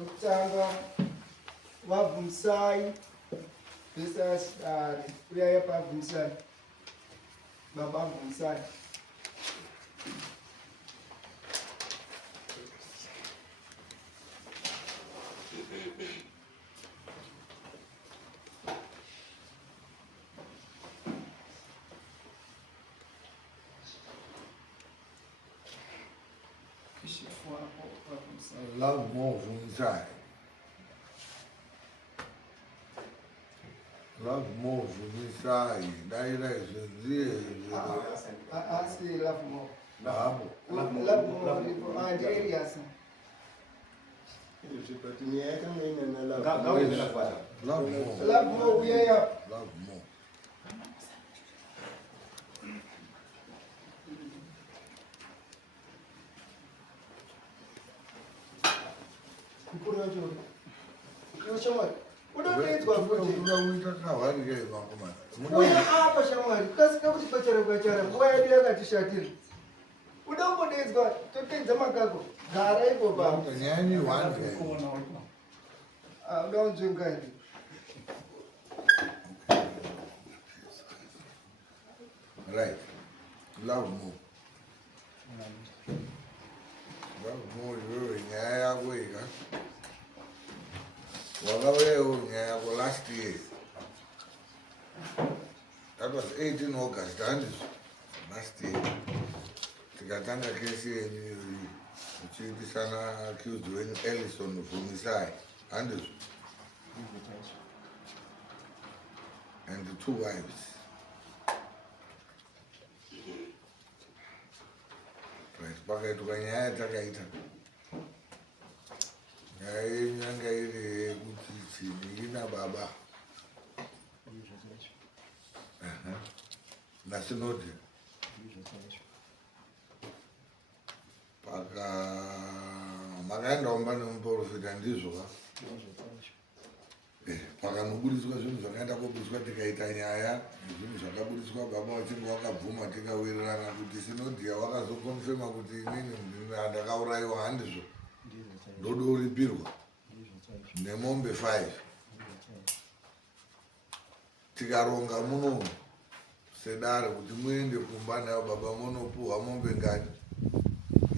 Ukutanga wavumsai besasari uyaya pavumsai baba vumsai Love more from inside. Love more from inside. Direction zero. I say love more. Love Love more and areas. Love more uyaya. Love more. Shamwari, unotoedzwa kuti uya apa shamwari kasika kuti pachara nguva yedu yakatishatira uda kungodeedzwa totedza makako gara ipo pamo uda unzwengaidi right. Love more. Love more iwewe nyaya yako ika wakawewo nyaya yako last year. That was 18 August, handizvo last year. Tikatanga kesi yenyu uchiitisana accused wenyu Ellison Vumisai, handizvo. And the 2 wives. Pakaitwa nyaya yatakaita nyaya yenyu yanga iri yekuti chini ina baba nasinodhi makaendawo pane muprofita ndizvo ka pakanobudiswa zvinhu zvakaenda kobudiswa tikaita nyaya zvinhu zvakabudiswa baba wachinge wakabvuma tikawirirana kuti sinodhiya wakazokonfema kuti inini ndakaurayiwa handizvo ndodoripirwa nemombe 5 tikaronga muno sedare kuti muende kumba nayo baba munopuhwa mombe ngani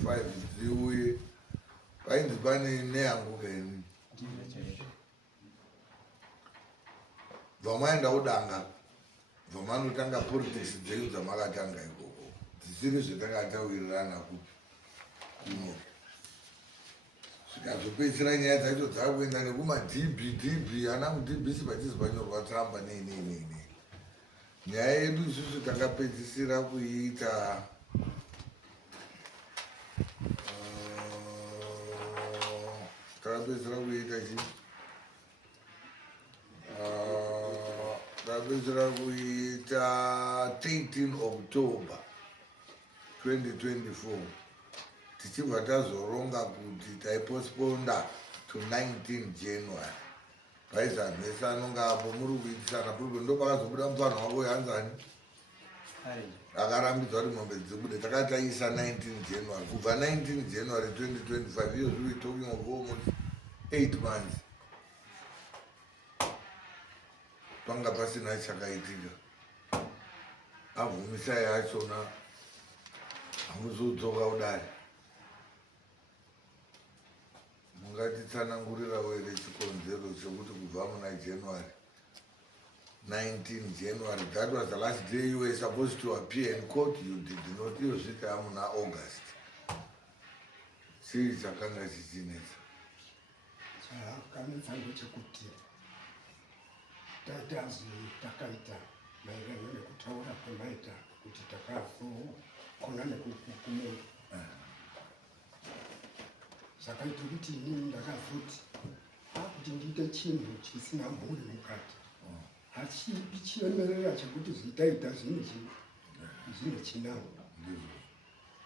5 dziuye painzi pane neyangu kaini vamaenda udanga vamanotanga politics dzenyu dzamakatanga ikoko dzisiri zvatakatawirirana kuno zvikazopedzisira nyaya dzacho dzakuenda nekumadb ana mudb sipachisi panyorwa tsamba nei nyaya yedu isusu takapedzisira kuiita takapedzisira kuita 13 October 2024 tichibva tazoronga kuti taipostponda to 19 January vaizanhesa anonga apo muri kuitisana puripo ndo pakazobuda mupano wako yanzani akarambidzwa kuti mombe dzibude takati taisa 19 January kubva 19 January 2025 iyo zviri talking of almost 8 months panga pasina chakaitika avhumisai achona hamuzodzoka kudai mungatitsanangurira were chikonzero chekuti kubva muna January 19 January, that was the last day you were supposed to appear in court, you did not. You sit muna August. Chii chakanga chichinetsa chakanetsa chekuti tatazi takaita maererano nekutaura kwemaita kuti takazokona nekukumu zvakaita kuti inini ndakazoti kuti ndiite chinhu chisina mhuri mukati hachipi chiemerera chekuti zvitaita zvine chinango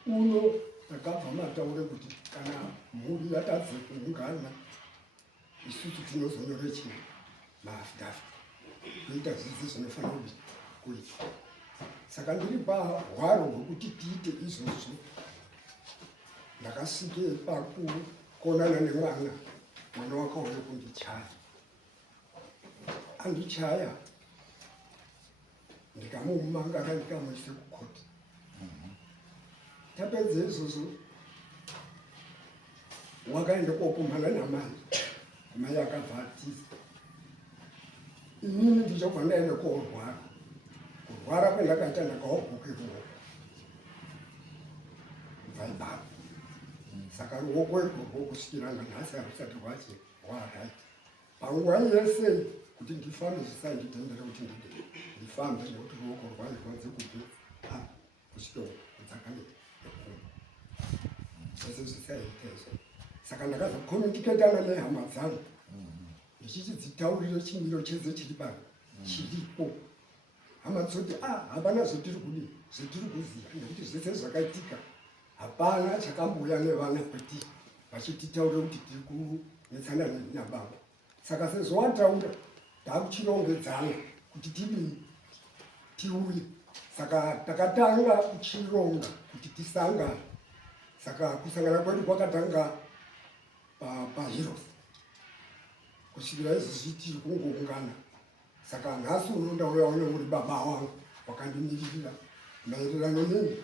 uno takabva mataure kuti kana mhuri yatadze kuungana isusu tinozonyore chinhu maafdafi kuita zvidzi zvinofanira kuitwa saka ndiri pahwaro hwekuti tiite izvozvo ndakasvike konana nemwana mwana wakauya kundichaya andichaya ndikamumangara ndikamuise kukoti tapedze izvozvo wakaenda kokumana namai mai akabva atiza inini ndichobva ndaenda kurwara kwendakaita ndakaogoke ruoko bvaibaba saka ruoko irworwo kusvikira nanhasi harusati rwaraiti panguva yese kuti ndifambe zvisanditendere kuti ndifambe nekuti ruoko rwairwadze kubve kusvika dzakane zvese zvisaitezvo saka ndakazokomuniketana nehama dzangu ndichichidzitaurire chimiro chese chiri pano chiripo hama dzoti hapana zvetiri kudii zvetiri kuziva nekuti zvese zvakaitika hapana chakamboya nevana kwetiri vachititaurire kuti tiri kunetsana nababa saka sezvo wataura taakuchirongedzana kuti tiuye saka takatanga kuchironga kuti tisangane saka kusangana kwedu kwakatanga paheroes kusvikira izvozvi tiri kungoungana saka nhasi unondauya une uri baba wangu wakandimirira maererano neni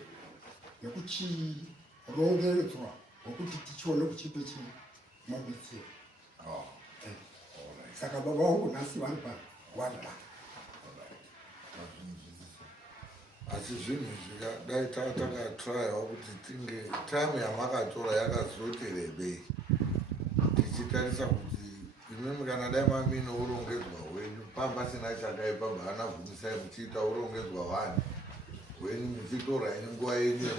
nekuchirongedzwa wekuti tichione kuchipe chimabetsero saka baba wangu nhasi vari pawarda asi zvinhu zvikadai takatraiwa kuti tinge time yamakatora yakazoti rebei tichitarisa kuti imimi kana dai mamine urongedzwa hwenyu pasina chakaipa bvaanabvumisai muchiita urongedzwa hwenyu muchitora ini nguva yenyu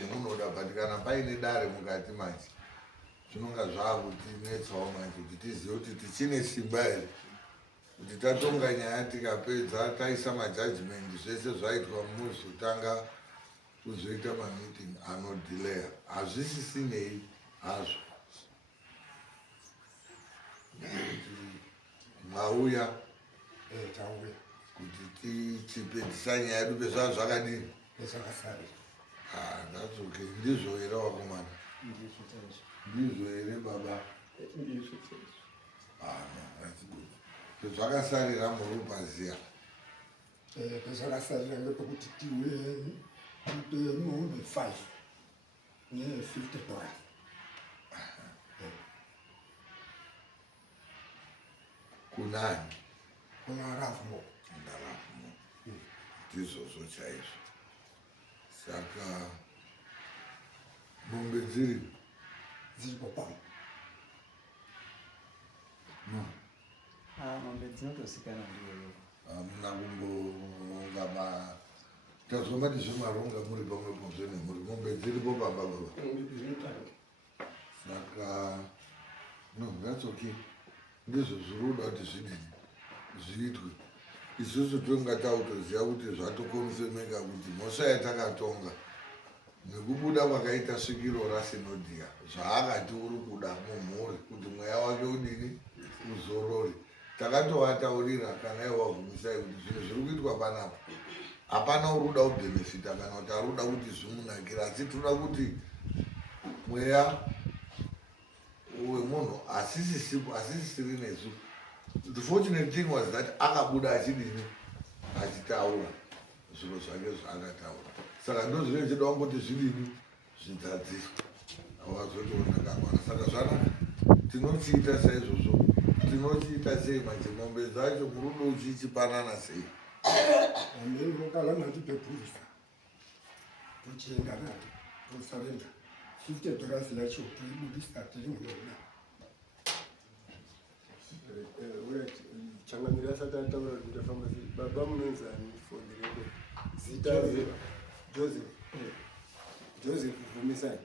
yemunoda but kana paine dare mukati manje zvinonga zvaakutinetsawo manje kuti tizive kuti tichine simba here kuti tatonga nyaya tikapedza taisa majudgment zvese zvaitwa muzotanga kuzoita mameeting anodhileya hazvisisinei hazvo mauya tauya kuti tichipedzisa nyaya yedu pezvaa zvakadini ezvakasarira that's okay ndizvo here wakomana ndizvo here baba that's good pezvakasarira muri kupaziya pezvakasarira ngepekuti tiwe tipe mombe 5 ne$50 kunani kuna rafumo ndarafumo ndizvozvo chaizvo saka mombe dziripo pano mombe dzinotosikana ndiyoyo hamuna kumbonga tazomati zvemaronga muri pamwepo zvene muri mombe dziripo pamba baba saka no that's okay ndizvo zviroda kuti zviitwe isusu tonga tautoziva kuti zvatokonfemeka kuti mhosva yatakatonga nekubuda kwakaita svikiro rasinodhiya zvaakati uri kuda mumhuri kuti mweya wake udini uzorore takatovataurira kana iwavhumisai kuti zvinhu zviri kuitwa panapa hapana uri kuda kubhenefita kana kuti ari kuda kuti zvimunakira asi toda kuti mweya wemunhu asisisiri nesu. The fortunate thing was that akabuda achidini achitaura zviro zvake zvaakataura saka ndo zvinenge chida wangoti zvidini zvidzadziswa avazotooneka mwana saka zvanaka tinochiita saizvozvo tinochiita sei manje mombe dzacho murudo uchichipanana sei amekala mati pepurisa tochienda nayo tosarenda $50 yacho toibudisa tiri munona changamira asati ataura kuti ndafamba sei baba munonzani for the record zita Joseph Vumisai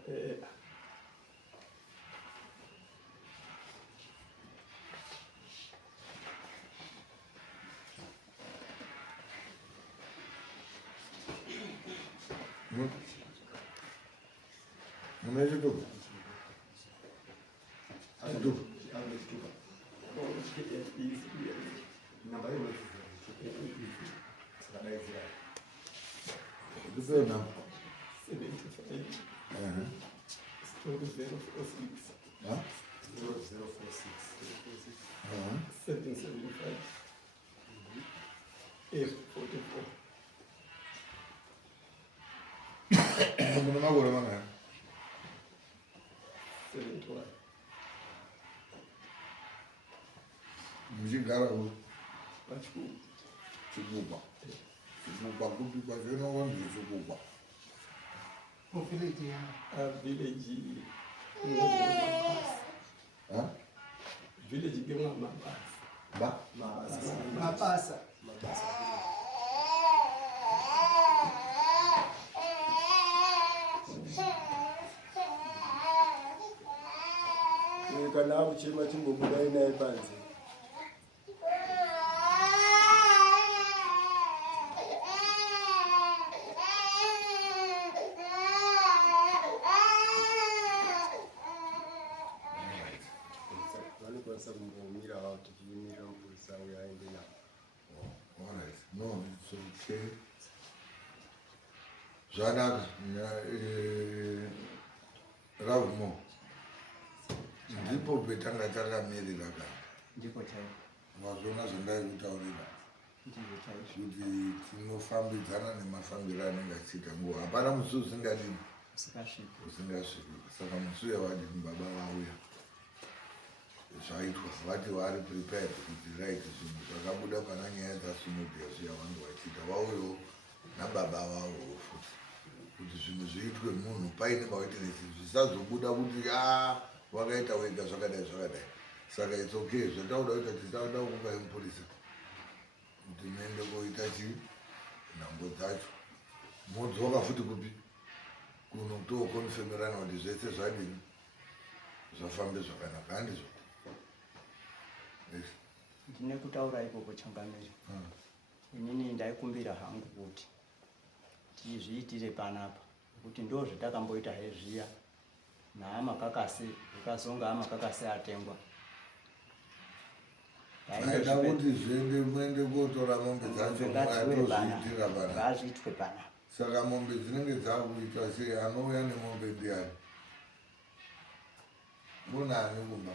munechitupa ndipena Huh? 775 F44. Muna makore mangani? 71. Muchigara ku Pachikuru. Chikugwa. Chikugwa kupi kwachona wanzi Chikugwa. Village ya. Village. Huh? Village gemwa mabasi. Ba? Mapasa. Kana kuchema chimbobuda inaye panze. Alright. No, it's okay. Zvanaka. Ravumo. Ndipo petanga takamirira kana. Ndipo chaipo. Mazvona zvandai kutaurira. Ndipo chaipo. Kuti tinofambidzana nemafambiro anenge achiita nguva. Hapana musi usingadini. Usingasviki. Saka musi uya wadini baba vauya. Zvaitwa vati vari prepared kuti right zvinhu zvakabuda pana nyaya dzasinodhiya zviya vanhu vachiita vauyewo nababa vavo futi kuti zvinhu zviitwe munhu paine mawitness zvisazobuda kuti wakaita wega zvakadai zvakadai. Saka it's okay. Zvatakuda kuita tichada kukupai mupurisa kuti muende koita nhambo dzacho modzoka futi kupi kunotokonfemerana kuti zvese zvadini zvafambe zvakanaka handizvo. Ndine kutaura ipopo Changamire. Inini ndaikumbira hangu kuti tizviitire panapa kuti ndo zvatakamboita hezviya naamakakasi ukazonga amakakasi atengwa. Aida kuti zviende muende kotora mombe dzacho mwatozviitira panapa. Ngazviitwe panapa. Saka mombe dzinenge dzakuitwa sei anouya nemombe ndiani? Munani kumba?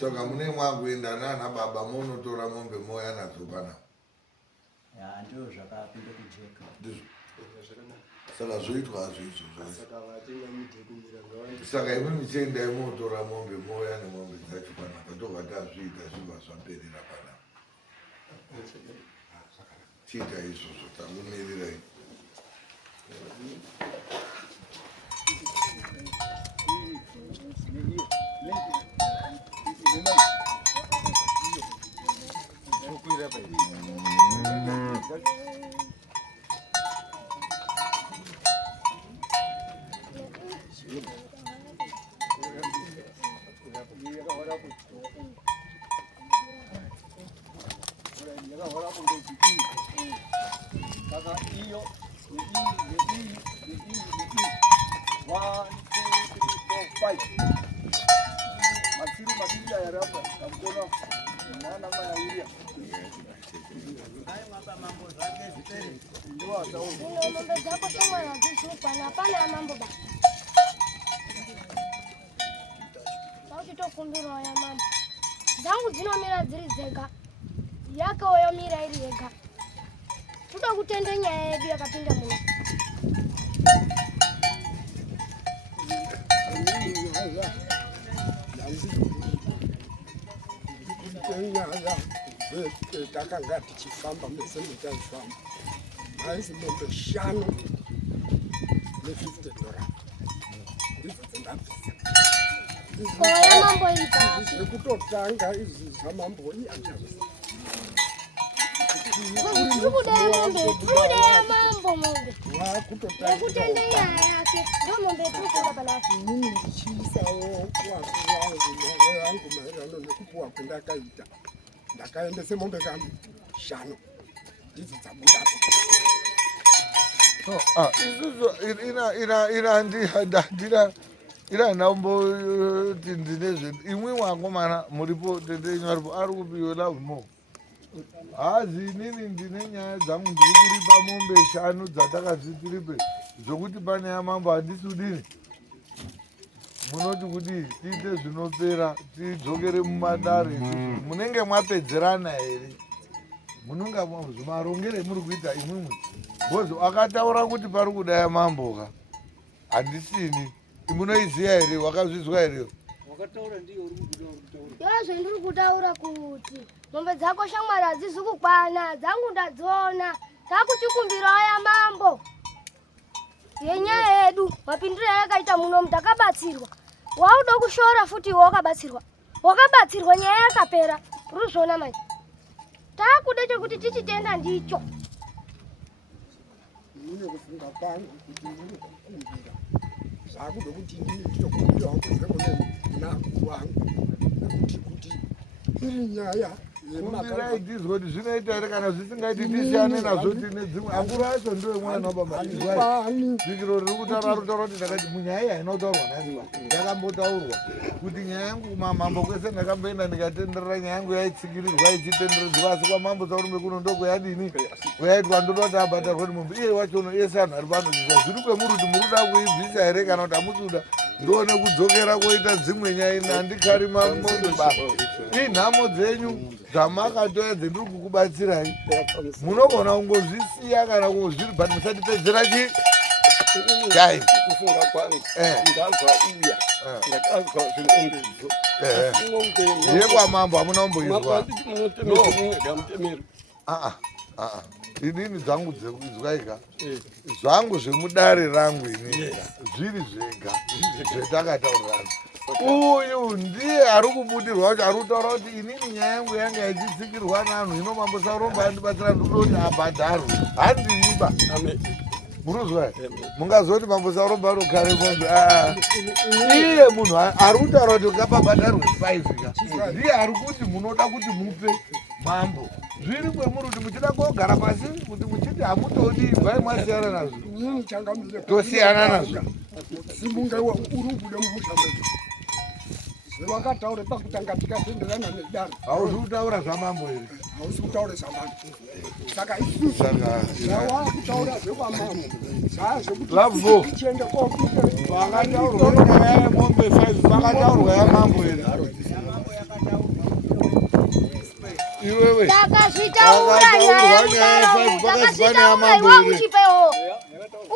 Saka mune mwakuenda nana baba munotora mombe moya nadzo panapa. Ya ndio zvakapinde kujeka. Ndizvo. Saka zvoitwa hazvo. Saka imi michiendai motora mombe moya nemombe dzacho panapa tobva tazviita zvibva zvaperera panapa. Chiita izvozvo takumirirai. Zangu dzinomira dziri dzega yakaoya mira iri yega toda kutenda nyaya yedu yakapinda muno. Nyaya takanga tichifamba mesenge taifamba maizi mombe 5 ne$50 ndidzo dzendabvisa. Oya mambo iri papi Zvekutotanga izvi zvamambo iyanjavisa. Kudeya mambo mombe Wakutotanga nekutenda nyaya yake ndo mombe tukuda panapa. inini ndichiisawo kuwakuru wangu mwoyo wangu maererano nekupuwa kwendakaita. Ndakaendese mombe kangu 5 ndidzo dzabudapo. Isusu ina naumbo tindinezve imwe mwangomana muripo tendenyu aripo ari kupiwe Lavmo. Hazi inini ndine nyaya dzangu ndiri kuripa mombe 5 dzatakazitiripe zvokuti pane yamambo handisi kudini munoti kuti tiite zvinopera tidzokere mumadare munenge mwapedzerana here munonga zvimarongere muri kuita imwimwe bhozi akataura kuti pari kuda yamamboka handisini munoiziya here wakazvizwa here zvendiri kutaura kuti mombe dzako shamwari hadzizi kukwana dzangu ndadziona takuchikumbirawo yamambo yenyaya yedu mapindiro ayakaita muno mutakabatsirwa wauda kushora futi iwe wakabatsirwa nyaya yakapera uri zvona mai takuda chekuti tichitenda ndicho mune kufunga kwangu kuti uri kukumbira zvakuda kuti nditokumbirawo kuzemunenakuru wangu nekuti iri nyaya zvinoitizwa kuti zvinoita here kana zvisingaiti tisiyane nazvo tine dzimwe akuru acho ndiwe mwana wabamaisvikiro riri kutaura rutaura kuti ndakati munyaya iyi hainotaurwa nhasi ndakambotaurwa kuti nyaya yangu mamambo kwese ndakamboenda ndikatenderera nyaya yangu yaitsikirirwa ichitenderedzwa asi kwamambo tsaurumbe kuno ndokweyadini kweyaitwa ndoda kuti abhatarwa kuti mumbu iye wachono ese anhu ari panozvisa zviri kwemuri kuti muri kuda kuibvisa here kana kuti hamusuda ndione kudzokera koita dzimwe nyaya ine handikari mamondo ba inhamo dzenyu zvamakatoya dzendiri kukubatsirai munogona kungozvisiya kana kungozviri but musatipedzera chii chai kufunga kwangu ndazva iya ndakazwa zvinombedzo yekwamambo hamuna kumboizwa munotemerwa inini dzangu dzekuizwaika zvangu zvemudare rangu inini zviri zvega zvetakataurirana uyu ndiye ari kubudirwa kuti ari kutaura kuti inini nyaya yangu yanga ichitsikirwa nanhu hino mambosauromba andibatsira ndodoti abhadharwe handiriba munozwa mungazoti mambosauromba anokare konzo iye munhu ari kutaura kuti ngapabhadharwe 5 ndiye ari kuti munoda kuti mupe mambo zviri kwemuri kuti muchida kogara pasi kuti muchiti hamutodi bvai mwasiyana nazvo tosiyana nazvo simunga uri kubuda mumushambedzo zvevakataura pakutanga tikatenderana nedare hauzi kutaura zvamambo here hausi kutaura zvamambo saka zvawakutaura zvekwamambo zvazvekutiende vakataurwa nyaya yemombe 5 vakataurwa yamambo here iwewe takazvitaura uchipewo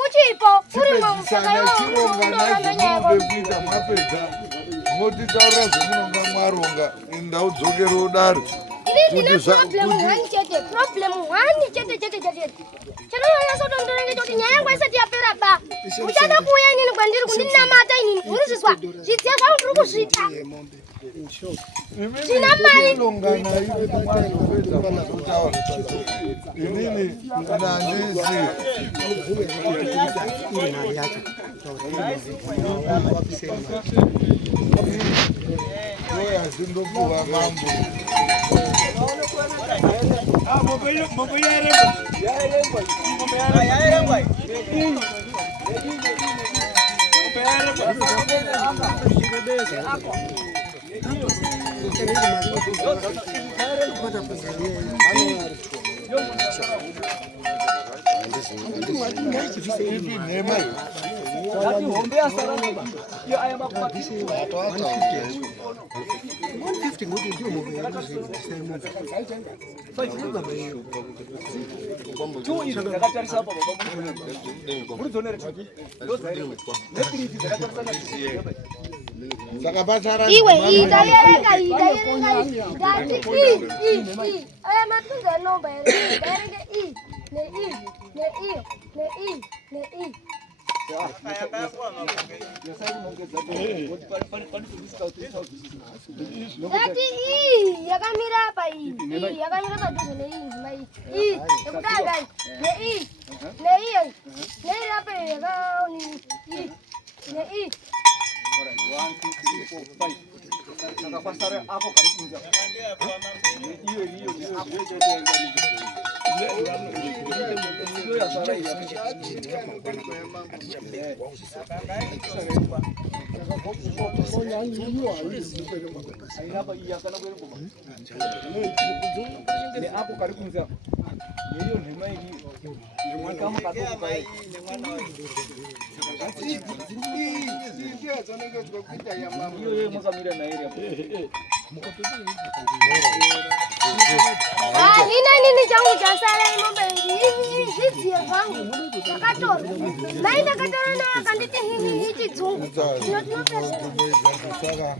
uchipo urimomsakayokuita mwapedza motitaurira zvemunonga mwaronga ndaudzokere udare problem hani chete chenonyanyasotondorenge kuti nyaya yangu aisati yapera ba uchada kuuya inini kwandiri kundinamata inini uri zviswa zvidziya zvangu ndiri kuzvita tina mai inini nandisi yazindopuwa mambo iwe itayerenga aya matunza enomba erenge ne Dati yakamira apa iyi yakamira padhuze neizima iyi yekudanga iyi neiyo neiri apa yakaoni iyi nei Hiyo nhema ili kama katoka hivi. Ndio zanenge tukakuita ya mama. Hiyo yeye mkamira na ile hapo. Nini changu cha sala ng'ombe hizi ya vangu akatora na ina katora na kanditi hizi chungu ndio tunapesa